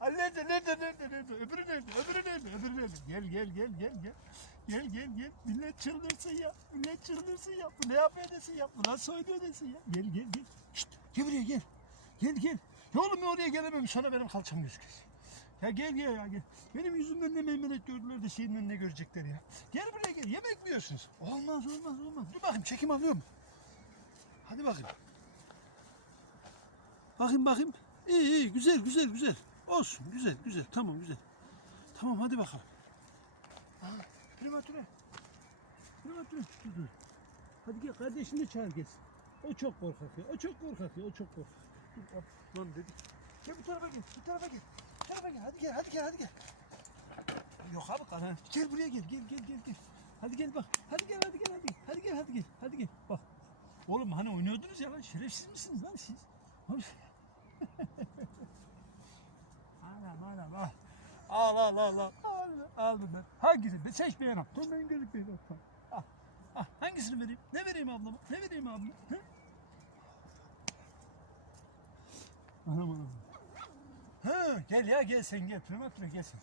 Ali nerede? Nerede? Nerede? Nerede? Öbürü nerede? Öbürü nerede? Öbürü nerede? Gel gel gel gel gel. Gel gel gel. Millet çıldırsın ya. Millet çıldırsın ya. Bu ne yapıyor desin ya. Bu nasıl oynuyor desin ya. Gel gel gel. Şşt. Gel buraya gel. Gel gel. Ya oğlum ya oraya gelemem. Sonra benim kalçam gözüküyor. Ya gel gel ya gel. Benim yüzümden ne meymenet gördüler de senin önüne görecekler ya. Gel buraya gel. Yemek mi yiyorsunuz? Olmaz olmaz olmaz. Dur bakayım çekim alıyor mu? Hadi bakayım. Bakayım bakayım. İyi iyi güzel güzel güzel. Olsun güzel güzel tamam güzel. Tamam hadi bakalım. Aha. Primatüre. Dur dur. Hadi gel kardeşini de çağır gelsin. O çok korkak ya. O çok korkak ya. O çok korkak. Dur ab- lan dedik. Gel bu tarafa gel. Bu tarafa gel. Bu tarafa gel. Hadi gel. Hadi gel. Hadi gel. Yok abi kana. Gel buraya gel. Gel gel gel gel. Hadi gel bak. Hadi gel hadi gel hadi. Hadi gel hadi gel. Hadi gel. Bak. Oğlum hani oynuyordunuz ya lan. Şerefsiz misiniz lan siz? Oğlum. Anam al. Al al al al. Al, al bunlar. Hangisini? Seç beğen al. Dur benim gözükmüyor. Al. Al. Al. Hangisini vereyim? Ne vereyim ablama? Ne vereyim ablama? Hı? Anam anam. Ha, gel ya gel sen gel. Primatüre gel sen.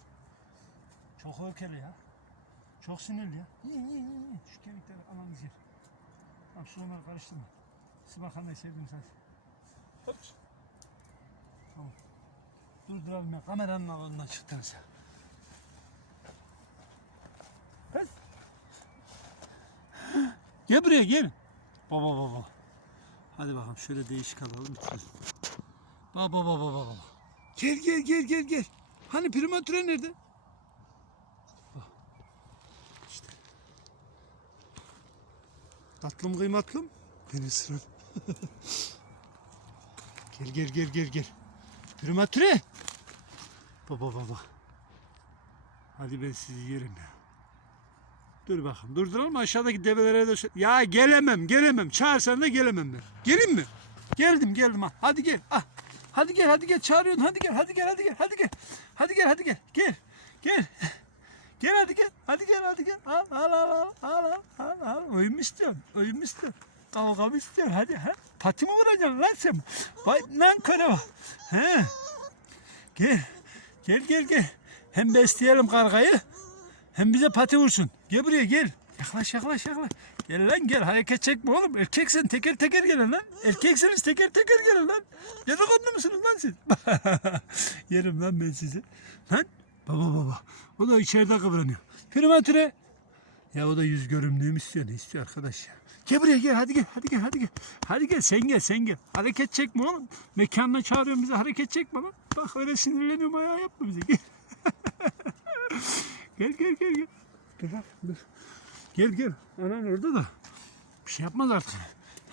Çok öfkeli ya. Çok sinirli ya. Ye ye. ye. Şu kemikleri anamız yer. Bak şu onları karıştırma. Sibakan'da sevdim sen. Hop. Tamam. Durduralım ya. Kameranın alanından çıktınız ya. Kız. Gel buraya gel. Baba baba. Hadi bakalım şöyle değişik alalım bitirelim. Baba baba baba. baba. Gel gel gel gel gel. Hani primatüre nerede? İşte. Tatlım kıymatlım. Beni ısırın. gel gel gel gel gel. Primatüre. Baba baba. Hadi ben sizi yerim ya. Dur bakalım. Durduralım aşağıdaki develere de... Ya gelemem gelemem. Çağırsan da gelemem ben. Gelin mi? Geldim geldim ha. Hadi gel. Ah. Hadi gel hadi gel çağırıyorsun. Hadi gel hadi gel hadi gel hadi gel. Hadi gel hadi gel. Gel. Gel. Gel hadi gel. Hadi gel hadi gel. Al al al al al al al al. Oyun mu istiyorsun? Oyun mu istiyorsun? Kavga mı istiyorsun? Hadi ha. Pati mi vuracaksın lan sen? Vay lan köre bak. He. Gel. Gel gel gel. Hem besleyelim kargayı hem bize pati vursun. Gel buraya gel. Yaklaş yaklaş yaklaş. Gel lan gel hareket çekme oğlum. Erkeksen teker teker gelin lan. Erkekseniz teker teker gelin lan. Delikanlı mısınız lan siz? Yerim lan ben sizi. Lan baba baba. O da içeride kıvranıyor. Primatüre. Ya o da yüz görümlüğüm istiyor. Ne istiyor arkadaş ya? Gel buraya gel hadi gel hadi gel hadi gel. Hadi gel sen gel sen gel. Hareket çekme oğlum. Mekanına çağırıyorum bize hareket çekme lan. Bak öyle sinirleniyorum ayağı yapma bize gel. gel gel gel gel. Dur bak dur. Gel gel. Anan orada da. Bir şey yapmaz artık.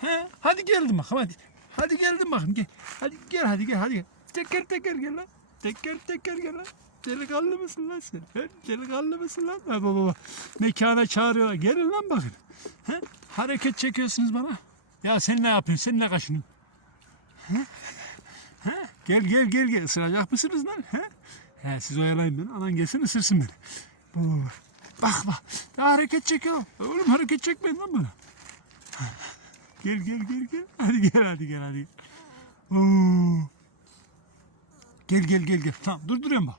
He, hadi geldim bak hadi. Hadi geldim bakayım gel. Hadi gel hadi gel hadi gel. Teker teker gel lan. Teker teker gel lan. Delikanlı mısın lan sen? He? Delikanlı mısın lan? Ha, baba baba. Mekana çağırıyorlar. Gelin lan bakın. He? Hareket çekiyorsunuz bana. Ya sen ne yapıyorsun? Sen ne kaşınıyorsun? He? He? Gel gel gel gel. Isıracak mısınız lan? He? He, siz oyalayın beni. Anan gelsin ısırsın beni. Baba baba. Bak bak. Daha hareket çekiyor. Oğlum hareket çekmeyin lan bana. Gel gel gel gel. Hadi gel hadi gel hadi. Oo. Gel gel gel gel. Tamam durduruyorum bak.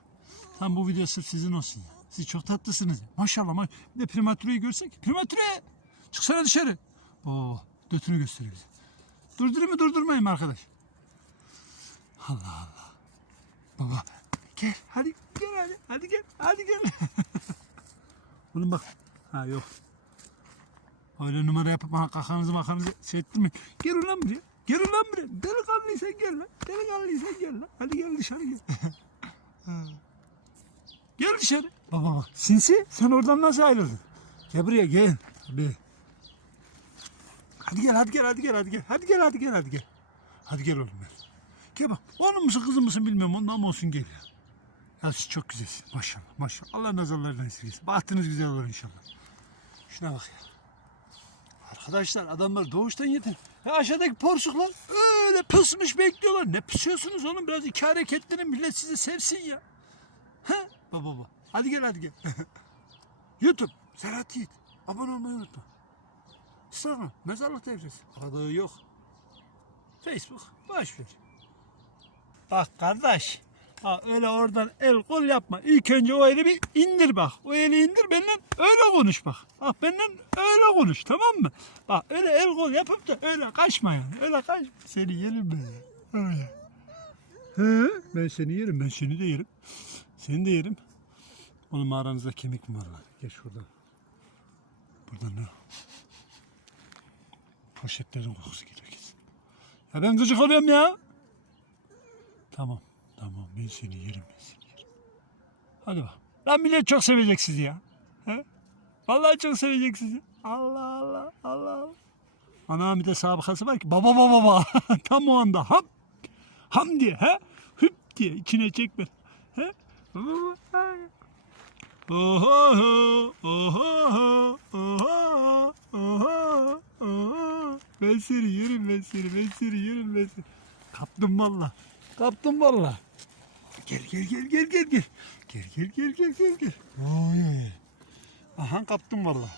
Tamam bu video sırf sizin olsun. Siz çok tatlısınız. Maşallah maşallah. Bir de primatüreyi görsek. Primatüre! Çıksana dışarı. Oo, götünü gösteriyor bize. Durdurayım mı durdurmayayım arkadaş? Allah Allah. Baba gel hadi gel hadi. Hadi gel. Hadi gel. Oğlum bak. Ha yok. Öyle numara yapıp bana kakanızı makanızı şey ettirmeyin. Gel ulan buraya. Gel ulan buraya. Delikanlıysan gel lan. Delikanlıysan gel lan. Hadi gel dışarı gel. Ha. gel dışarı. Baba bak. Sinsi sen oradan nasıl ayrıldın? Gel buraya gel. Abi. Hadi gel hadi gel hadi gel hadi gel. Hadi gel hadi gel hadi gel. Hadi gel oğlum gel. Gel bak. Oğlum musun kızım mısın bilmiyorum ondan mı olsun gel ya. Ya siz çok güzelsiniz maşallah maşallah. Allah nazarlardan esirgesin. Bahtınız güzel olur inşallah. Şuna bak ya. Arkadaşlar adamlar doğuştan yetin. Ya aşağıdaki porsuklar öyle pısmış bekliyorlar. Ne pısıyorsunuz oğlum biraz iki hareketlerin millet sizi sevsin ya. He? Baba baba. Hadi gel hadi gel. YouTube. Serhat Yiğit. Abone olmayı unutma. Instagram. Mezarlık devresi. Aradığı yok. Facebook. Boş ver. Bak kardeş. Ha, öyle oradan el kol yapma. İlk önce o eli bir indir bak. O eli indir benden öyle konuş bak. Bak benden öyle konuş tamam mı? Bak öyle el kol yapıp da öyle kaçma yani. Öyle kaç. Seni yerim ben. Öyle. He, ben seni yerim. Ben seni de yerim. Seni de yerim. Oğlum aranızda kemik mi var lan? Gel şuradan. Buradan ne? Poşetlerin kokusu geliyor kesin. Ya ben gıcık oluyorum ya. Tamam. Tamam ben seni yerim ben seni yerim. Hadi bak. Lan millet çok sevecek sizi ya. He? Vallahi çok sevecek sizi. Allah Allah Allah Allah. Ana bir de sabıkası var ki baba baba baba. Tam o anda ham. Ham diye he. Hüp diye içine çekme. He? Ben seni yerim ben seni ben seni yerim ben seni. Kaptım valla. Kaptım valla. Gel gel gel gel gel gel. Gel gel gel gel gel gel. Oy. Aha kaptım valla.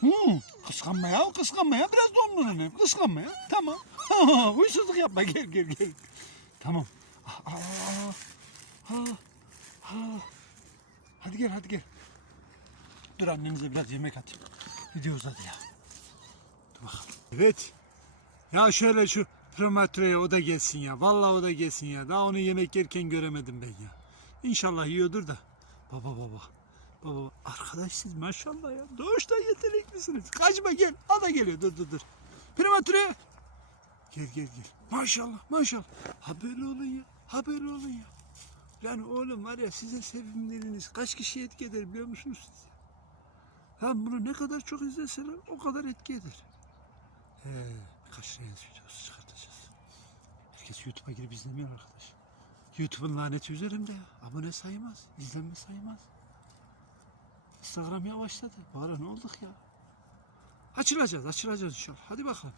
Hmm, kıskanma ya kıskanma ya biraz dondun annem kıskanma ya tamam. Huysuzluk yapma gel gel gel. Tamam. Ah, ah, ah, ah, ah. Hadi gel hadi gel. Dur annenize biraz yemek atayım. Video uzadı ya. Dur bakalım. Evet. Ya şöyle şu prematüreye o da gelsin ya. Vallahi o da gelsin ya. Daha onu yemek yerken göremedim ben ya. İnşallah yiyordur da. Baba baba. Baba arkadaş siz maşallah ya. Doğuştan yeteneklisiniz. Kaçma gel. O da geliyor. Dur dur dur. Prematüre. Gel gel gel. Maşallah maşallah. Haberli olun ya. Haberli olun ya. Lan oğlum var ya size sevimleriniz kaç kişi etki eder biliyor musunuz siz? Lan bunu ne kadar çok izleseler o kadar etki eder. He, birkaç reels videosu çıkartacağız. Herkes YouTube'a girip izlemiyor arkadaş. YouTube'un laneti üzerimde. Abone saymaz, izlenme saymaz. Instagram yavaşladı. Bana ne olduk ya? Açılacağız, açılacağız inşallah. Hadi bakalım.